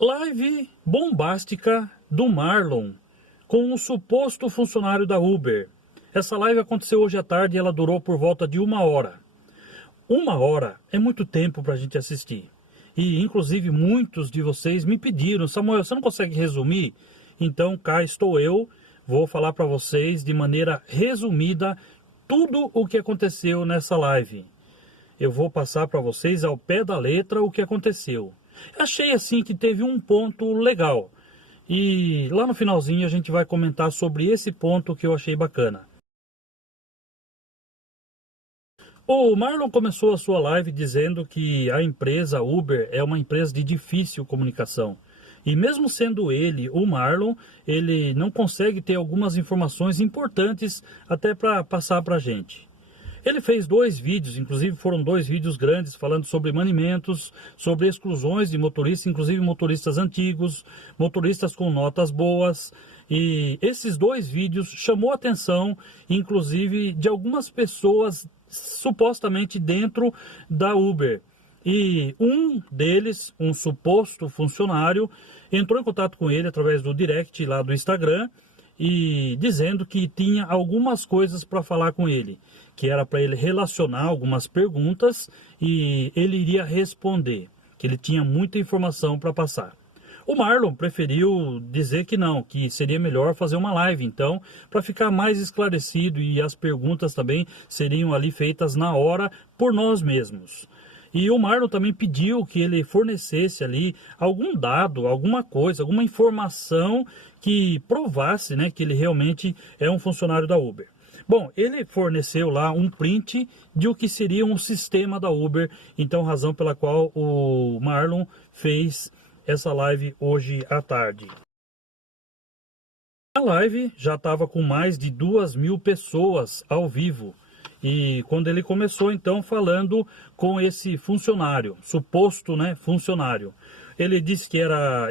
Live bombástica do Marlon com um suposto funcionário da Uber. Essa live aconteceu hoje à tarde e ela durou por volta de 1 hora. 1 hora é muito tempo para a gente assistir. E inclusive muitos de vocês me pediram: Samuel, você não consegue resumir? Então cá estou eu, vou falar para vocês de maneira resumida tudo o que aconteceu nessa live. Eu vou passar para vocês ao pé da letra o que aconteceu. Achei assim que teve um ponto legal. E lá no finalzinho a gente vai comentar sobre esse ponto que eu achei bacana. O Marlon começou a sua live dizendo que a empresa Uber é uma empresa de difícil comunicação. E mesmo sendo ele, o Marlon, ele não consegue ter algumas informações importantes até para passar para a gente. Ele fez 2 vídeos, inclusive foram 2 vídeos grandes, falando sobre manimentos, sobre exclusões de motoristas, inclusive motoristas antigos, motoristas com notas boas. E esses 2 vídeos chamou a atenção, inclusive, de algumas pessoas supostamente dentro da Uber. E um deles, um suposto funcionário, entrou em contato com ele através do direct lá do Instagram, e dizendo que tinha algumas coisas para falar com ele, que era para ele relacionar algumas perguntas e ele iria responder, que ele tinha muita informação para passar. O Marlon preferiu dizer que não, que seria melhor fazer uma live, então, para ficar mais esclarecido, e as perguntas também seriam ali feitas na hora por nós mesmos. E o Marlon também pediu que ele fornecesse ali algum dado, alguma coisa, alguma informação que provasse, né, que ele realmente é um funcionário da Uber. Bom, ele forneceu lá um print de o que seria um sistema da Uber, então razão pela qual o Marlon fez essa live hoje à tarde. A live já estava com mais de 2.000 pessoas ao vivo. E quando ele começou, então, falando com esse funcionário, suposto, né, funcionário. Ele disse que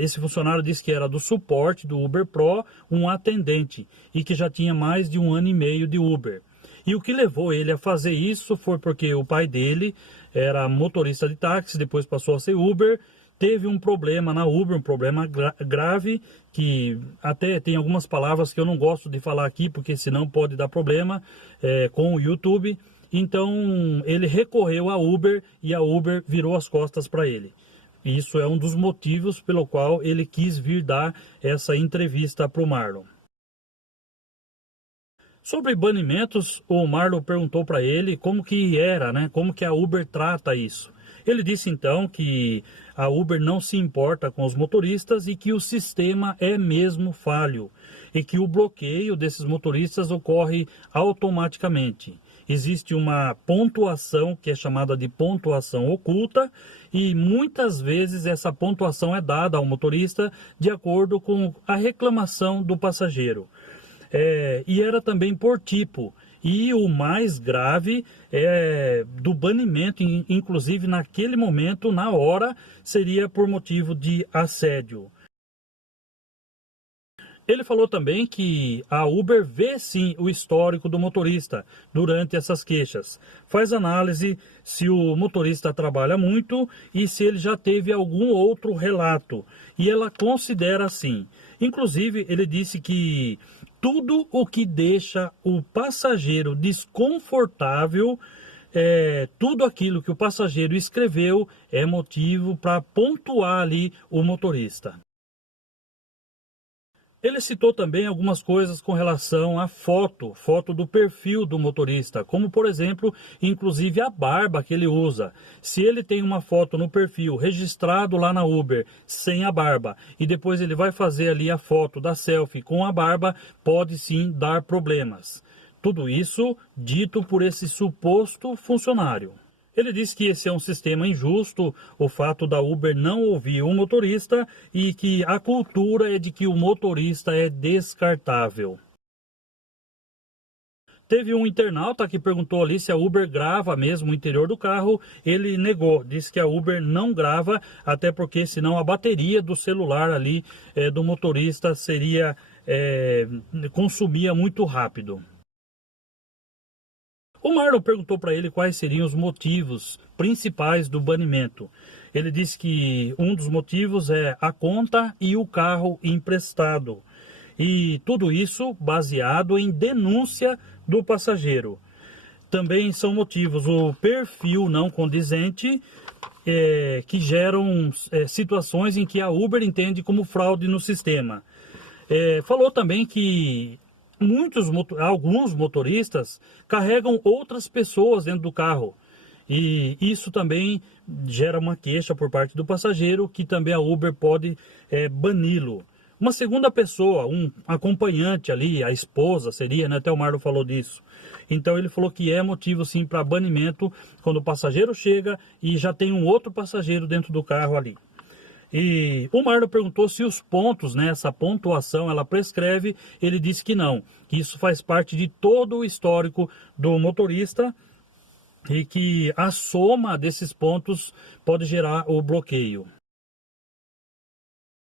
esse funcionário disse que era do suporte do Uber Pro, um atendente, e que já tinha mais de 1 ano e meio de Uber. E o que levou ele a fazer isso foi porque o pai dele era motorista de táxi, depois passou a ser Uber, teve um problema na Uber, um problema grave, que até tem algumas palavras que eu não gosto de falar aqui, porque senão pode dar problema com o YouTube. Então ele recorreu à Uber e a Uber virou as costas para ele. Isso é um dos motivos pelo qual ele quis vir dar essa entrevista para o Marlon. Sobre banimentos, o Marlon perguntou para ele como que era, né? Como que a Uber trata isso. Ele disse então que a Uber não se importa com os motoristas e que o sistema é mesmo falho e que o bloqueio desses motoristas ocorre automaticamente. Existe uma pontuação que é chamada de pontuação oculta e muitas vezes essa pontuação é dada ao motorista de acordo com a reclamação do passageiro. E era também por tipo. E o mais grave é do banimento, inclusive naquele momento, na hora, seria por motivo de assédio. Ele falou também que a Uber vê sim o histórico do motorista durante essas queixas. Faz análise se o motorista trabalha muito e se ele já teve algum outro relato. E ela considera assim. Inclusive, ele disse que tudo o que deixa o passageiro desconfortável, tudo aquilo que o passageiro escreveu é motivo para pontuar ali o motorista. Ele citou também algumas coisas com relação à foto do perfil do motorista, como por exemplo, inclusive a barba que ele usa. Se ele tem uma foto no perfil registrado lá na Uber sem a barba e depois ele vai fazer ali a foto da selfie com a barba, pode sim dar problemas. Tudo isso dito por esse suposto funcionário. Ele disse que esse é um sistema injusto, o fato da Uber não ouvir o motorista e que a cultura é de que o motorista é descartável. Teve um internauta que perguntou ali se a Uber grava mesmo o interior do carro. Ele negou, disse que a Uber não grava, até porque senão a bateria do celular ali do motorista consumia muito rápido. O Marlon perguntou para ele quais seriam os motivos principais do banimento. Ele disse que um dos motivos é a conta e o carro emprestado. E tudo isso baseado em denúncia do passageiro. Também são motivos o perfil não condizente, que geram situações em que a Uber entende como fraude no sistema. Falou também que alguns motoristas carregam outras pessoas dentro do carro. E isso também gera uma queixa por parte do passageiro, que também a Uber pode bani-lo. Uma segunda pessoa, um acompanhante ali, a esposa seria, né? Até o Marlon falou disso. Então ele falou que é motivo sim para banimento quando o passageiro chega e já tem um outro passageiro dentro do carro ali. E o Marlon perguntou se os pontos, né, essa pontuação, ela prescreve. Ele disse que não, que isso faz parte de todo o histórico do motorista e que a soma desses pontos pode gerar o bloqueio.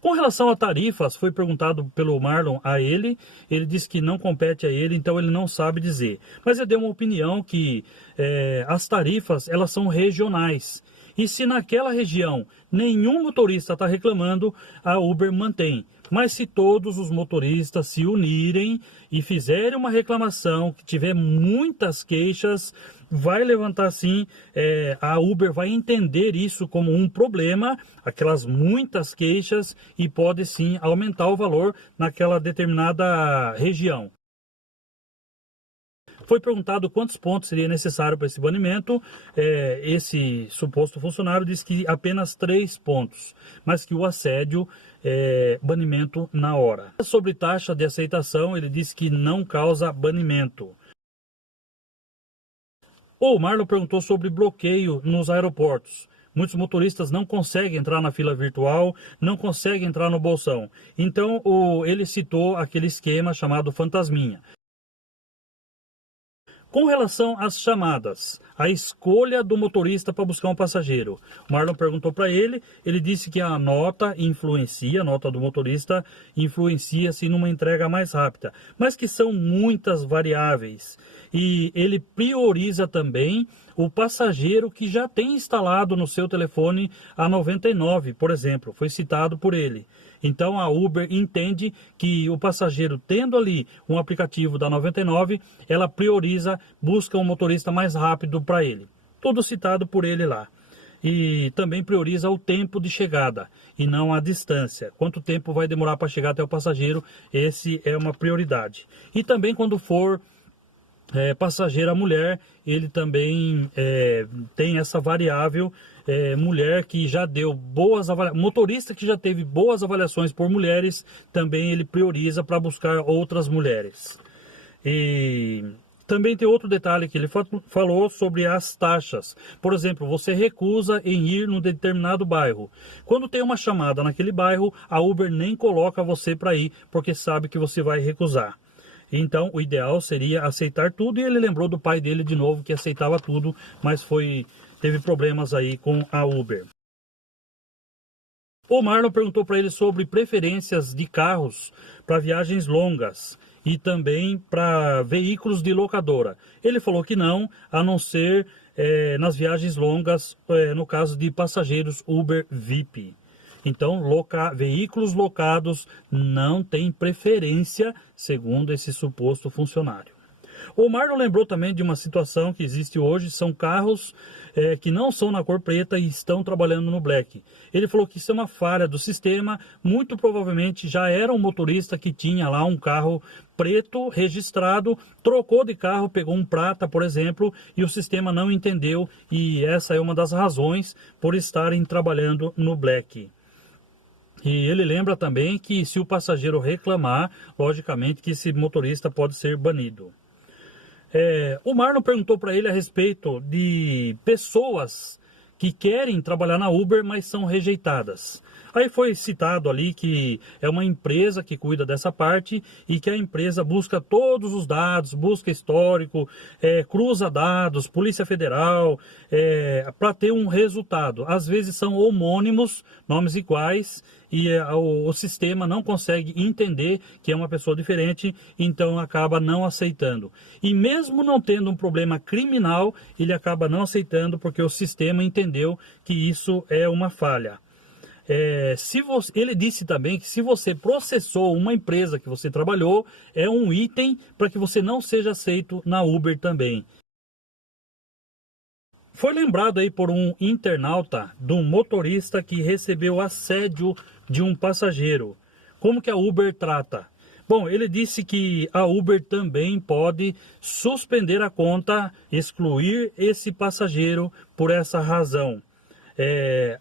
Com relação a tarifas, foi perguntado pelo Marlon a ele disse que não compete a ele, então ele não sabe dizer. Mas ele deu uma opinião que as tarifas, elas são regionais. E se naquela região nenhum motorista está reclamando, a Uber mantém. Mas se todos os motoristas se unirem e fizerem uma reclamação, que tiver muitas queixas, vai levantar sim, a Uber vai entender isso como um problema, aquelas muitas queixas, e pode sim aumentar o valor naquela determinada região. Foi perguntado quantos pontos seria necessário para esse banimento. Esse suposto funcionário disse que apenas 3 pontos, mas que o assédio é banimento na hora. Sobre taxa de aceitação, ele disse que não causa banimento. O Marlon perguntou sobre bloqueio nos aeroportos. Muitos motoristas não conseguem entrar na fila virtual, não conseguem entrar no bolsão. Então ele citou aquele esquema chamado fantasminha. Com relação às chamadas, a escolha do motorista para buscar um passageiro, o Marlon perguntou para ele disse que a nota do motorista influencia-se numa entrega mais rápida, mas que são muitas variáveis. E ele prioriza também o passageiro que já tem instalado no seu telefone a 99, por exemplo, foi citado por ele. Então a Uber entende que o passageiro tendo ali um aplicativo da 99, ela prioriza, busca um motorista mais rápido para ele. Tudo citado por ele lá. E também prioriza o tempo de chegada e não a distância. Quanto tempo vai demorar para chegar até o passageiro, esse é uma prioridade. E também quando for passageira mulher, ele também tem essa variável, mulher que já deu boas avaliações, motorista que já teve boas avaliações por mulheres, também ele prioriza para buscar outras mulheres. E também tem outro detalhe que ele falou sobre as taxas. Por exemplo, você recusa em ir num determinado bairro. Quando tem uma chamada naquele bairro, a Uber nem coloca você para ir, porque sabe que você vai recusar. Então, o ideal seria aceitar tudo, e ele lembrou do pai dele de novo, que aceitava tudo, mas teve problemas aí com a Uber. O Marlon perguntou para ele sobre preferências de carros para viagens longas e também para veículos de locadora. Ele falou que não, a não ser nas viagens longas, no caso de passageiros Uber VIP. Então, veículos locados não têm preferência, segundo esse suposto funcionário. O Marlon lembrou também de uma situação que existe hoje, são carros que não são na cor preta e estão trabalhando no black. Ele falou que isso é uma falha do sistema, muito provavelmente já era um motorista que tinha lá um carro preto registrado, trocou de carro, pegou um prata, por exemplo, e o sistema não entendeu, e essa é uma das razões por estarem trabalhando no black. E ele lembra também que se o passageiro reclamar, logicamente que esse motorista pode ser banido. O Marlon perguntou para ele a respeito de pessoas que querem trabalhar na Uber, mas são rejeitadas. Aí foi citado ali que é uma empresa que cuida dessa parte e que a empresa busca todos os dados, busca histórico, cruza dados, Polícia Federal, para ter um resultado. Às vezes são homônimos, nomes iguais, e o sistema não consegue entender que é uma pessoa diferente, então acaba não aceitando. E mesmo não tendo um problema criminal, ele acaba não aceitando porque o sistema entendeu entendeu que isso é uma falha. Ele disse também que se você processou uma empresa que você trabalhou, é um item para que você não seja aceito na Uber também. Foi lembrado aí por um internauta de um motorista que recebeu assédio de um passageiro. Como que a Uber trata? Bom, ele disse que a Uber também pode suspender a conta, excluir esse passageiro por essa razão.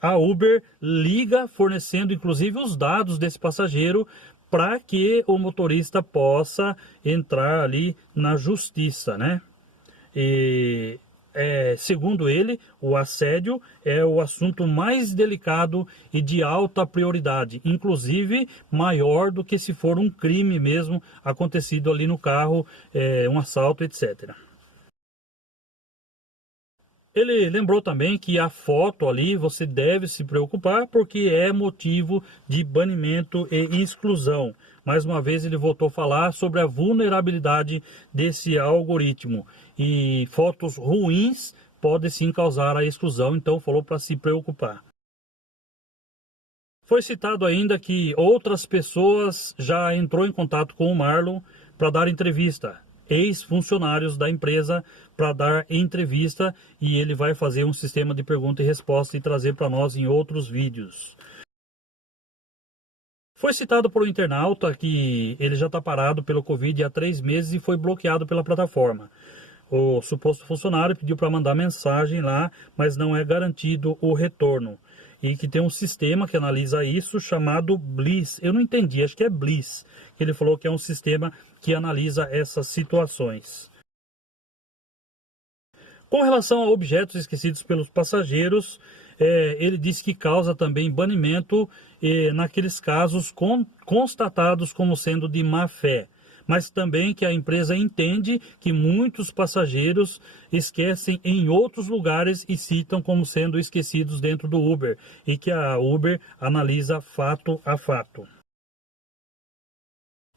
A Uber liga fornecendo inclusive os dados desse passageiro para que o motorista possa entrar ali na justiça, né? Segundo ele, o assédio é o assunto mais delicado e de alta prioridade, inclusive maior do que se for um crime mesmo acontecido ali no carro, um assalto, etc. Ele lembrou também que a foto ali você deve se preocupar porque é motivo de banimento e exclusão. Mais uma vez ele voltou a falar sobre a vulnerabilidade desse algoritmo e fotos ruins podem sim causar a exclusão, então falou para se preocupar. Foi citado ainda que outras pessoas já entrou em contato com o Marlon para dar entrevista. Ex-funcionários da empresa para dar entrevista e ele vai fazer um sistema de pergunta e resposta e trazer para nós em outros vídeos. Foi citado por um internauta que ele já está parado pelo Covid há 3 meses e foi bloqueado pela plataforma. O suposto funcionário pediu para mandar mensagem lá, mas não é garantido o retorno. E que tem um sistema que analisa isso chamado Bliss. Eu não entendi, acho que é Bliss. Ele falou que é um sistema que analisa essas situações. Com relação a objetos esquecidos pelos passageiros, ele disse que causa também banimento naqueles casos constatados como sendo de má fé. Mas também que a empresa entende que muitos passageiros esquecem em outros lugares e citam como sendo esquecidos dentro do Uber, e que a Uber analisa fato a fato.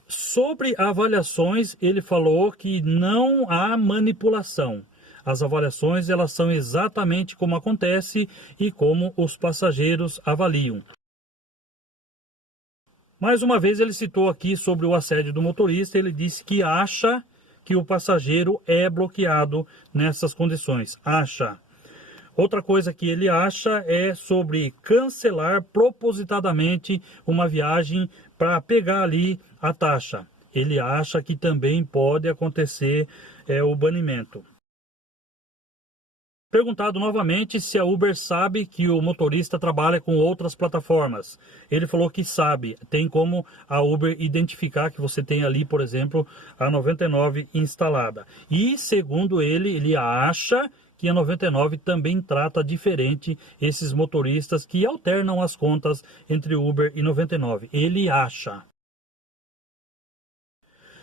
Sobre avaliações, ele falou que não há manipulação. As avaliações elas são exatamente como acontece e como os passageiros avaliam. Mais uma vez ele citou aqui sobre o assédio do motorista, ele disse que acha que o passageiro é bloqueado nessas condições, acha. Outra coisa que ele acha é sobre cancelar propositadamente uma viagem para pegar ali a taxa. Ele acha que também pode acontecer o banimento. Perguntado novamente se a Uber sabe que o motorista trabalha com outras plataformas. Ele falou que sabe, tem como a Uber identificar que você tem ali, por exemplo, a 99 instalada. E, segundo ele acha que a 99 também trata diferente esses motoristas que alternam as contas entre Uber e 99. Ele acha.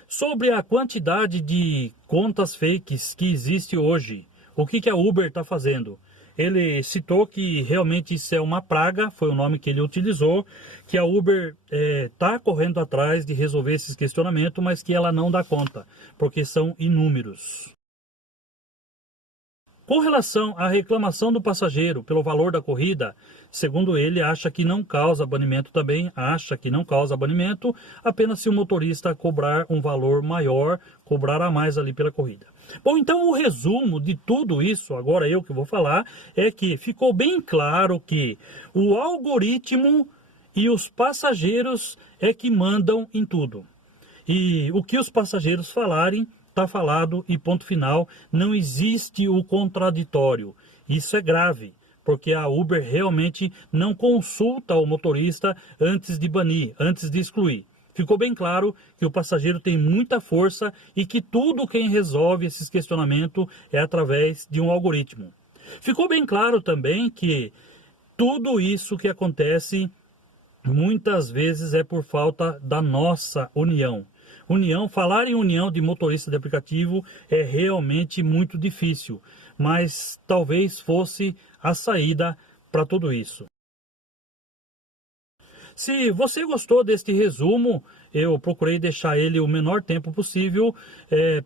Sobre a quantidade de contas fakes que existe hoje, o que a Uber está fazendo? Ele citou que realmente isso é uma praga, foi o nome que ele utilizou, que a Uber está correndo atrás de resolver esses questionamentos, mas que ela não dá conta, porque são inúmeros. Com relação à reclamação do passageiro pelo valor da corrida, segundo ele, acha que não causa banimento também, apenas se o motorista cobrar um valor maior, cobrar a mais ali pela corrida. Bom, então o resumo de tudo isso, agora eu que vou falar, é que ficou bem claro que o algoritmo e os passageiros é que mandam em tudo. E o que os passageiros falarem, está falado e ponto final, não existe o contraditório. Isso é grave, porque a Uber realmente não consulta o motorista antes de banir, antes de excluir. Ficou bem claro que o passageiro tem muita força e que tudo quem resolve esses questionamentos é através de um algoritmo. Ficou bem claro também que tudo isso que acontece muitas vezes é por falta da nossa união. Falar em união de motorista de aplicativo é realmente muito difícil, mas talvez fosse a saída para tudo isso. Se você gostou deste resumo, eu procurei deixar ele o menor tempo possível.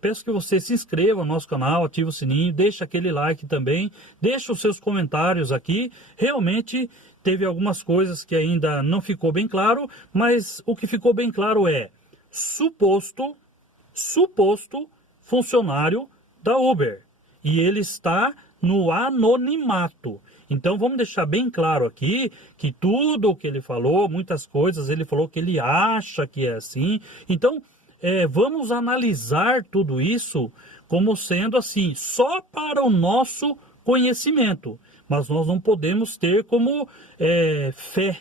Peço que você se inscreva no nosso canal, ative o sininho, deixe aquele like também, deixe os seus comentários aqui. Realmente teve algumas coisas que ainda não ficou bem claro, mas o que ficou bem claro é suposto funcionário da Uber. E ele está no anonimato. Então vamos deixar bem claro aqui que tudo o que ele falou, muitas coisas, ele falou que ele acha que é assim. Então vamos analisar tudo isso como sendo assim, só para o nosso conhecimento. Mas nós não podemos ter como fé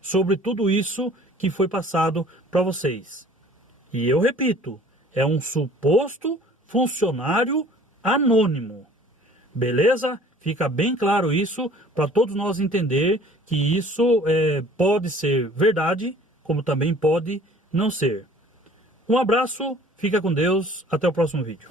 sobre tudo isso que foi passado para vocês. E eu repito, é um suposto funcionário anônimo. Beleza? Fica bem claro isso para todos nós entender que isso pode ser verdade, como também pode não ser. Um abraço, fica com Deus, até o próximo vídeo.